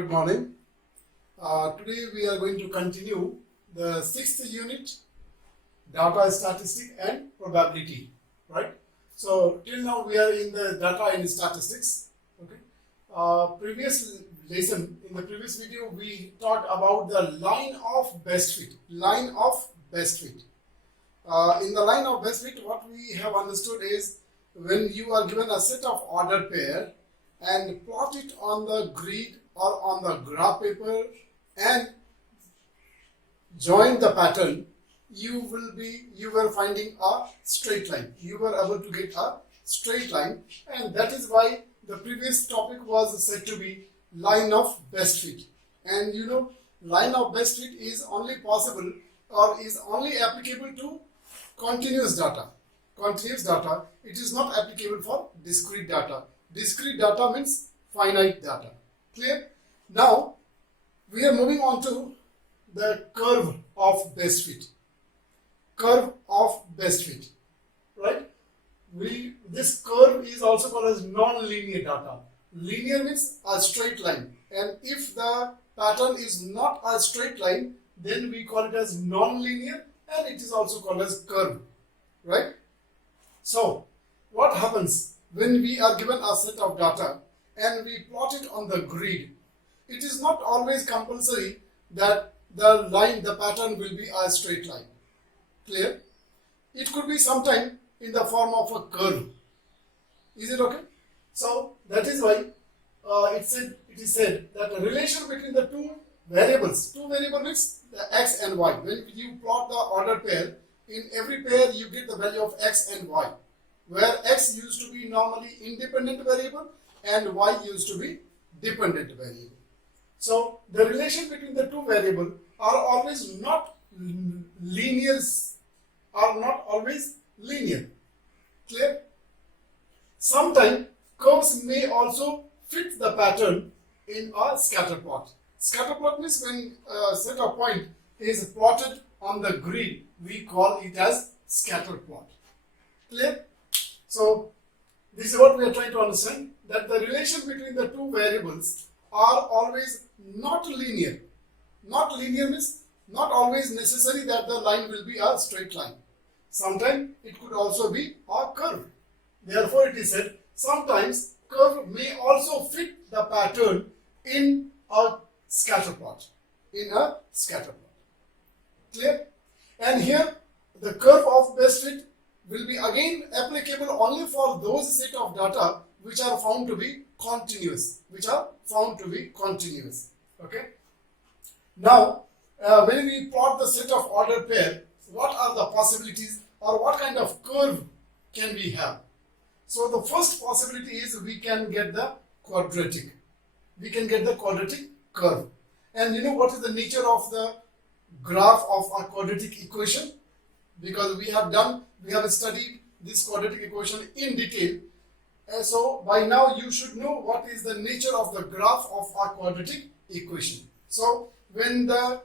Good morning. Today we are going to continue the 6th unit, data statistic and probability, right? So till now we are in the data and statistics. Okay. Previous lesson, in the previous video, we talked about the line of best fit. Line of best fit. In the line of best fit, what we have understood is when you are given a set of ordered pair and plot it on the grid or on the graph paper and join the pattern, you were finding a straight line. You were able to get a straight line, and that is why the previous topic was said to be line of best fit. And you know, line of best fit is only possible or is only applicable to continuous data. Continuous data, it is not applicable for discrete data. Discrete data means finite data. Clear? Now, we are moving on to the curve of best fit. Curve of best fit. Right? This curve is also called as non-linear data. Linear means a straight line. And if the pattern is not a straight line, then we call it as non-linear, and it is also called as curve. Right? So, what happens when we are given a set of data and we plot it on the grid? It is not always compulsory that the pattern will be a straight line. Clear? It could be sometime in the form of a curve. Is it okay? So that is why it is said that the relation between the two variables means the x and y. When you plot the ordered pair, in every pair you get the value of x and y, where x used to be normally independent variable and y used to be dependent variable. So the relation between the two variables are always not linear, Clear? Sometimes curves may also fit the pattern in a scatter plot. Scatter plot means when a set of point is plotted on the grid, we call it as scatter plot. Clear? So this is what we are trying to understand, that the relation between the two variables are always not linear. Not linear means not always necessary that the line will be a straight line. Sometimes it could also be a curve. Therefore it is said sometimes curve may also fit the pattern in a scatter plot. Clear? And here the curve of best fit will be again applicable only for those set of data which are found to be continuous. Okay. Now, when we plot the set of ordered pair, what are the possibilities or what kind of curve can we have? So the first possibility is we can get the quadratic. We can get the quadratic curve. And you know what is the nature of the graph of a quadratic equation? Because we have studied this quadratic equation in detail. So by now you should know what is the nature of the graph of a quadratic equation. So when the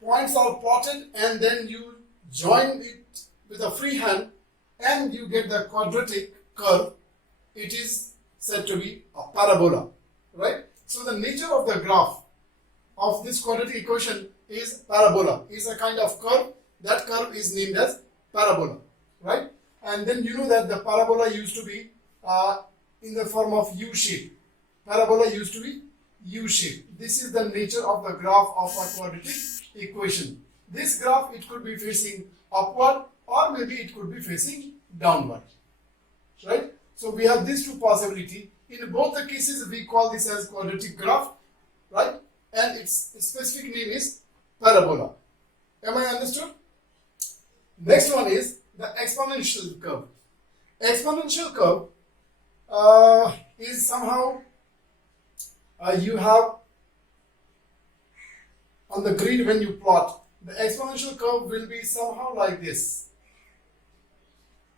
points are plotted and then you join it with a free hand and you get the quadratic curve, it is said to be a parabola, right? So the nature of the graph of this quadratic equation is parabola, is a kind of curve. That curve is named as parabola, right? And then you know that the parabola used to be in the form of U-shape. Parabola used to be U-shape. This is the nature of the graph of a quadratic equation. This graph, it could be facing upward or maybe it could be facing downward, right? So we have these two possibilities. In both the cases, we call this as quadratic graph, right? And its specific name is parabola. Am I understood? Next one is the exponential curve. Exponential curve is somehow you have on the grid when you plot, the exponential curve will be somehow like this.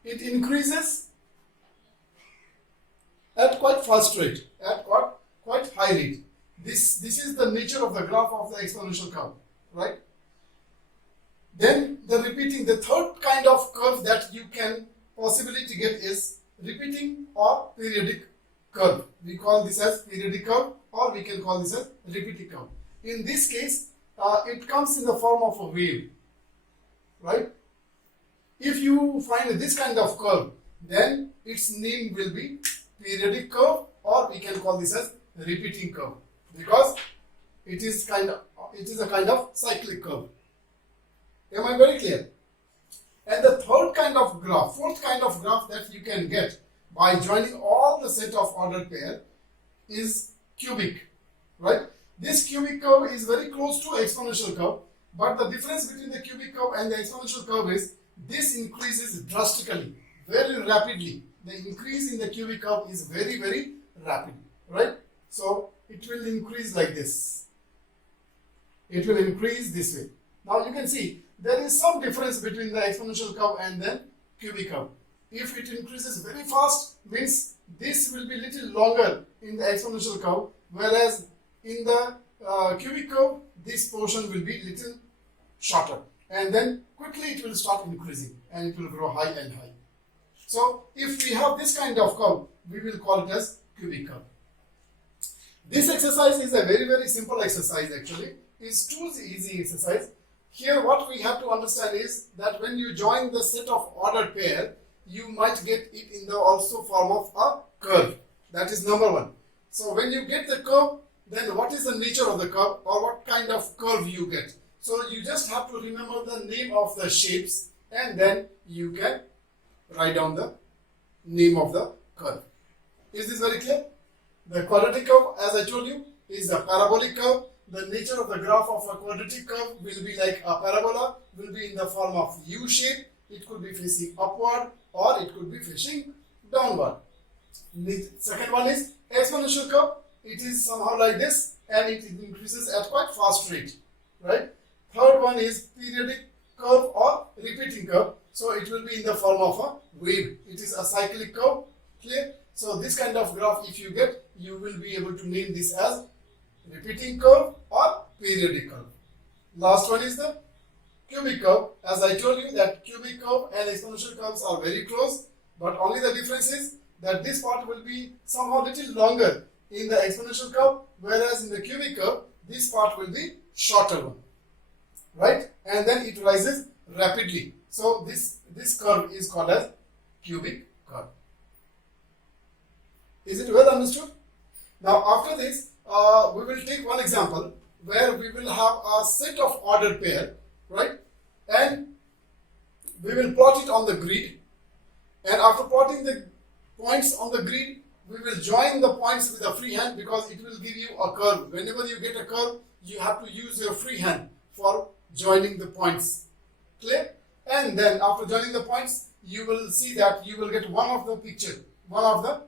It increases at quite fast rate, at quite high rate. This is the nature of the graph of the exponential curve, right? Then the third kind of curve that you can possibly get is repeating or periodic curve. We call this as periodic curve or we can call this as repeating curve. In this case, it comes in the form of a wave, right? If you find this kind of curve, then its name will be periodic curve, or we can call this as repeating curve, because it is a kind of cyclic curve. Am I very clear? And the fourth kind of graph that you can get by joining all the set of ordered pair is cubic, right? This cubic curve is very close to exponential curve, but the difference between the cubic curve and the exponential curve is this increases drastically, very rapidly. The increase in the cubic curve is very, very rapid, right? So it will increase like this. It will increase this way. Now you can see there is some difference between the exponential curve and then cubic curve. If it increases very fast, means this will be little longer in the exponential curve, whereas in the cubic curve, this portion will be little shorter, and then quickly it will start increasing and it will grow high and high. So if we have this kind of curve, we will call it as cubic curve. This exercise is a very, very simple exercise actually. It's too easy exercise. Here what we have to understand is that when you join the set of ordered pair, you might get it in the also form of a curve. That is number one. So when you get the curve, then what is the nature of the curve, or what kind of curve you get? So you just have to remember the name of the shapes, and then you can write down the name of the curve. Is this very clear? The quadratic curve, as I told you, is a parabolic curve. The nature of the graph of a quadratic curve will be like a parabola, will be in the form of U shape. It could be facing upward or it could be facing downward. The second one is exponential curve. It is somehow like this, and it increases at quite fast rate, right? Third one is periodic curve or repeating curve. So it will be in the form of a wave. It is a cyclic curve. Clear? So this kind of graph, if you get, you will be able to name this as repeating curve or periodic curve. Last one is the cubic curve. As I told you that cubic curve and exponential curves are very close, but only the difference is that this part will be somehow little longer in the exponential curve, whereas in the cubic curve, this part will be shorter one, right? And then it rises rapidly. So this curve is called as cubic curve. Is it well understood? Now after this, we will take one example where we will have a set of ordered pair, right? And we will plot it on the grid. And after plotting the points on the grid, we will join the points with a free hand, because it will give you a curve. Whenever you get a curve, you have to use your free hand for joining the points. Clear? And then after joining the points, you will see that you will get one of the picture, one of the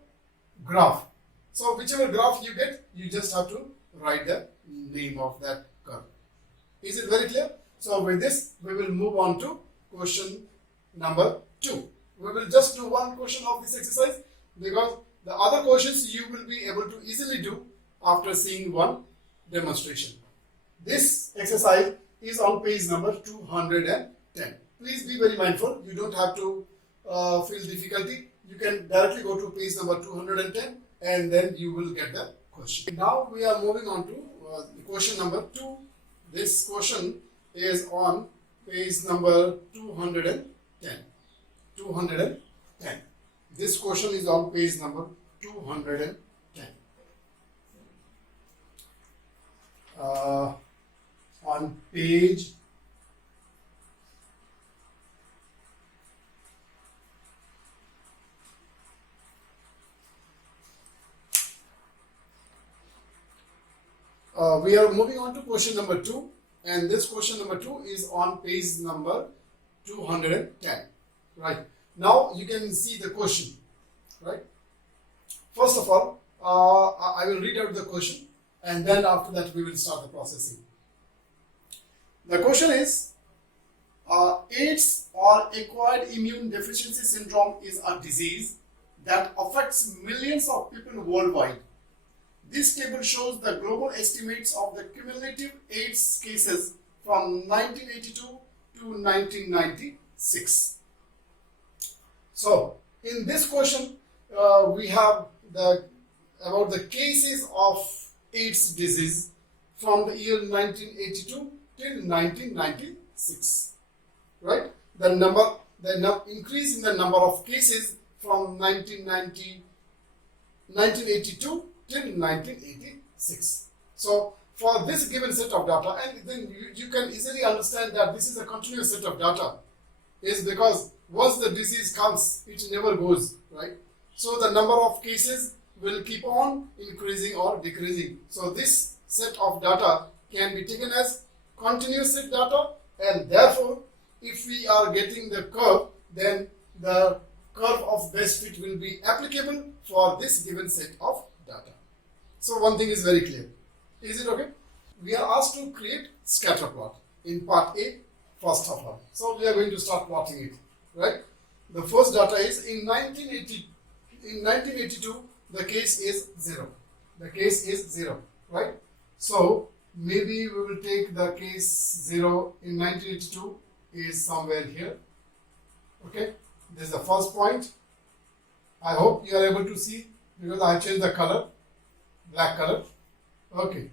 graph. So whichever graph you get, you just have to write the name of that curve. Is it very clear? So with this, we will move on to question number 2. We will just do one question of this exercise, because the other questions you will be able to easily do after seeing one demonstration. This exercise is on page number 210. Please be very mindful. You don't have to feel difficulty. You can directly go to page number 210 and then you will get the question. Now we are moving on to question number 2. This question is on page number 210. 210. This question is on page number 210. On page we are moving on to question number 2, and this question number 2 is on page number 210. Right. Now you can see the question. Right. First of all, I will read out the question, and then after that we will start the processing. The question is, AIDS or acquired immune deficiency syndrome is a disease that affects millions of people worldwide. This table shows the global estimates of the cumulative AIDS cases from 1982 to 1996. So, in this question, we have about the cases of AIDS disease from the year 1982 till 1996, right? The increase in the number of cases from 1982 till 1986. So for this given set of data, and then you can easily understand that this is a continuous set of data, is because once the disease comes, it never goes, right? So the number of cases will keep on increasing or decreasing. So this set of data can be taken as continuous set data, and therefore if we are getting the curve, then the curve of best fit will be applicable for this given set of data. So one thing is very clear. Is it okay? We are asked to create scatter plot in part A, first of all. So we are going to start plotting it, right? The first data is in 1982, the case is 0. The case is 0, right? So maybe we will take the case 0 in 1982 is somewhere here. Okay, this is the first point. I hope you are able to see because I changed the color, black color. Okay,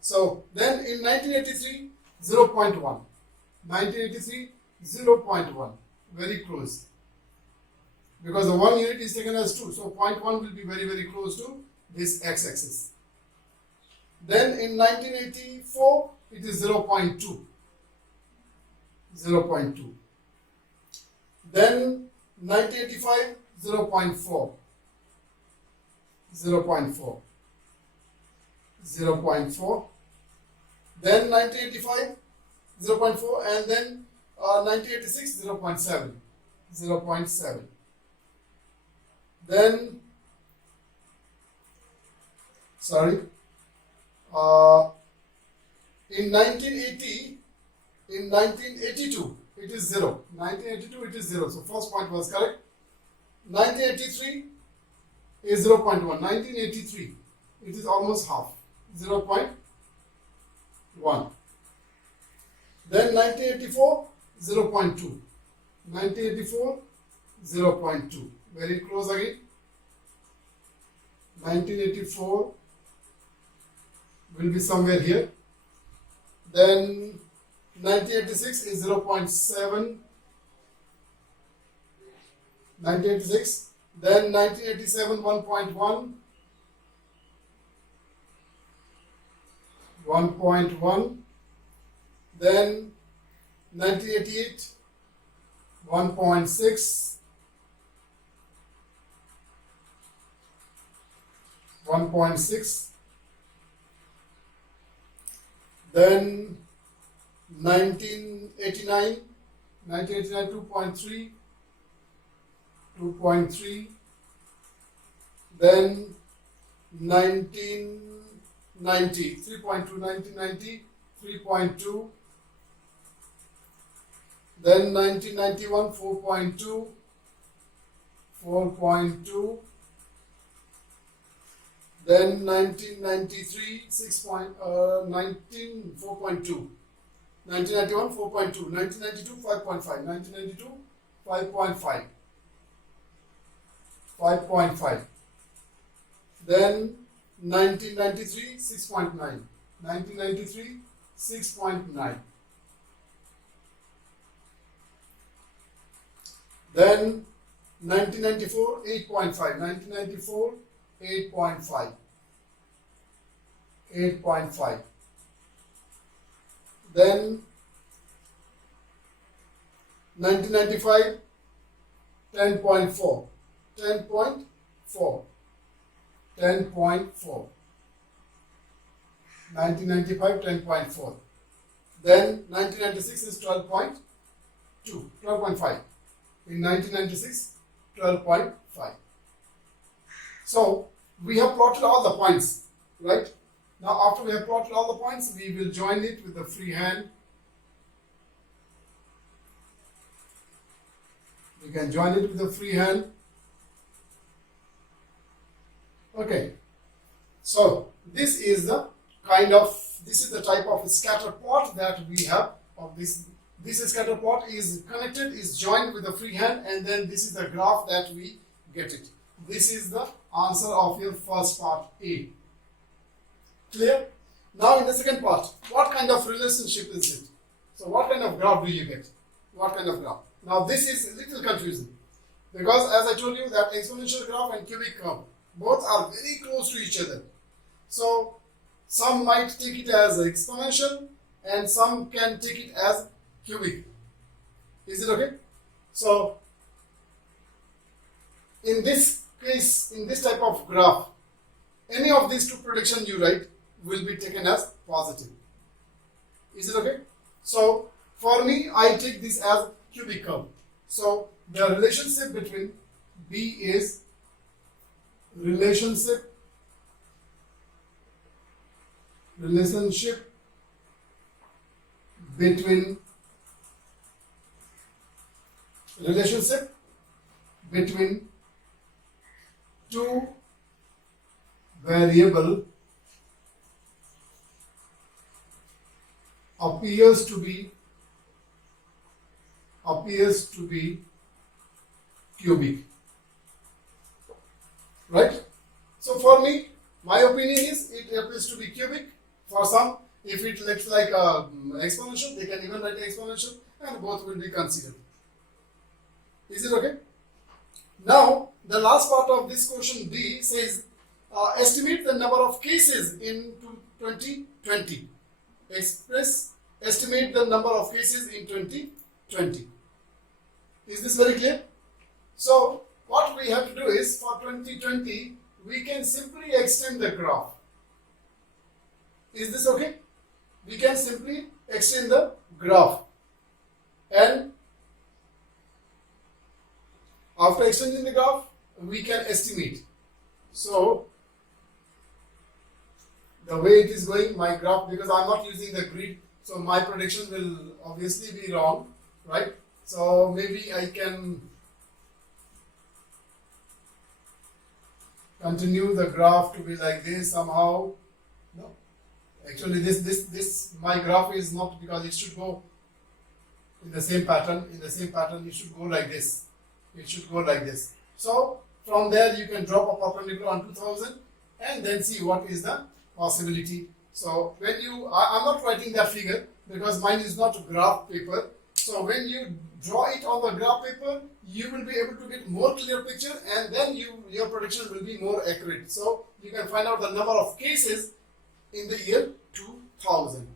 so then in 1983, 0.1. 1983, 0.1, very close. Because the 1 unit is taken as 2, so 0.1 will be very, very close to this x-axis. Then in 1984, it is 0.2. 0.2. Then 1985, 0.4. 0.4. 0.4. Then 1985, 0.4, and then 1986, 0.7. 0.7. Then, sorry, in 1980, in 1982, it is 0. 1982, it is 0. So first point was correct. 1983 is 0.1. 1983, it is almost half. 0.1. Then 1984, 0.2. 1984, 0.2. Very close again. 1984 will be somewhere here. Then 1986 is 0.7. 1986. Then 1987, 1.1. 1.1. Then 1988, 1.6. 1.6. Then 1989, 2.3. 2.3. Then 1990, 3.2. 1990, 3.2. Then 1991, 4.2. 4.2. Then 1993, 4.2. 1991, 4.2. 1992, 5.5. 1992, 5.5. 5.5. Then 1993, 6.9. 1993, 6.9. Then 1994, 8.5. 1994, 8.5. 8.5. Then 1995, 10.4. 10.4. 10.4. 1995, 10.4. Then 1996 is 12.2. 12.5. In 1996, 12.5. So we have plotted all the points, right? Now after we have plotted all the points, we will join it with the free hand. We can join it with the free hand. Okay. So this is the type of scatter plot that we have of this. This scatter plot is connected, is joined with the free hand, and then this is the graph that we get it. This is the answer of your first part A. Clear? Now in the second part, what kind of relationship is it? So what kind of graph do you get? What kind of graph? Now this is a little confusing because as I told you that exponential graph and cubic curve both are very close to each other. So some might take it as exponential and some can take it as cubic. Is it okay? So in this case, in this type of graph, any of these two predictions you write will be taken as positive. Is it okay? So for me, I take this as cubic curve. So the relationship between B is relationship between two variable appears to be cubic, right? So for me, my opinion is it appears to be cubic. For some, if it looks like exponential, they can even write exponential, and both will be considered. Is it okay? Now the last part of this question D says estimate the number of cases in 2020. Estimate the number of cases in 2020. Is this very clear? So what we have to do is for 2020 we can simply extend the graph. Is this okay? We can simply extend the graph, and after extending the graph we can estimate. So the way it is going, my graph, because I am not using the grid, so my prediction will obviously be wrong, right? So maybe I can continue the graph to be like this somehow. No, actually this my graph is not, because it should go in the same pattern. In the same pattern, it should go like this. It should go like this. So from there you can drop a perpendicular on 2000 and then see what is the possibility. So when you, I'm not writing that figure because mine is not graph paper. So when you draw it on the graph paper, you will be able to get more clear picture, and then your prediction will be more accurate. So you can find out the number of cases in the year 2000.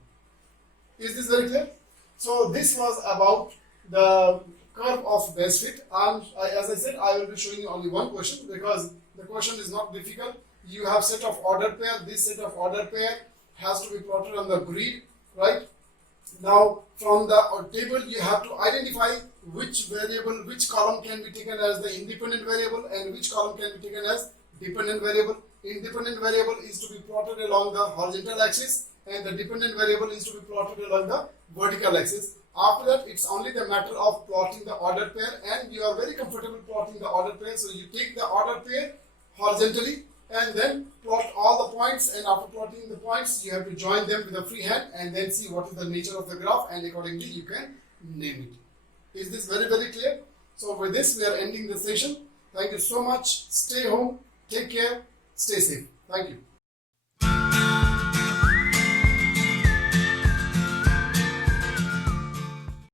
Is this very clear? So this was about the curve of best fit, and as I said, I will be showing you only one question because the question is not difficult. You have set of order pair. This set of order pair has to be plotted on the grid, right? Now from the table you have to identify which variable, which column can be taken as the independent variable and which column can be taken as dependent variable. Independent variable is to be plotted along the horizontal axis and the dependent variable is to be plotted along the vertical axis. After that, it's only the matter of plotting the order pair, and you are very comfortable plotting the order pair. So you take the order pair horizontally and then plot all the points, and after plotting the points you have to join them with a free hand and then see what is the nature of the graph, and accordingly you can name it. Is this very clear? So with this we are ending the session. Thank you so much. Stay home, take care, stay safe. Thank you.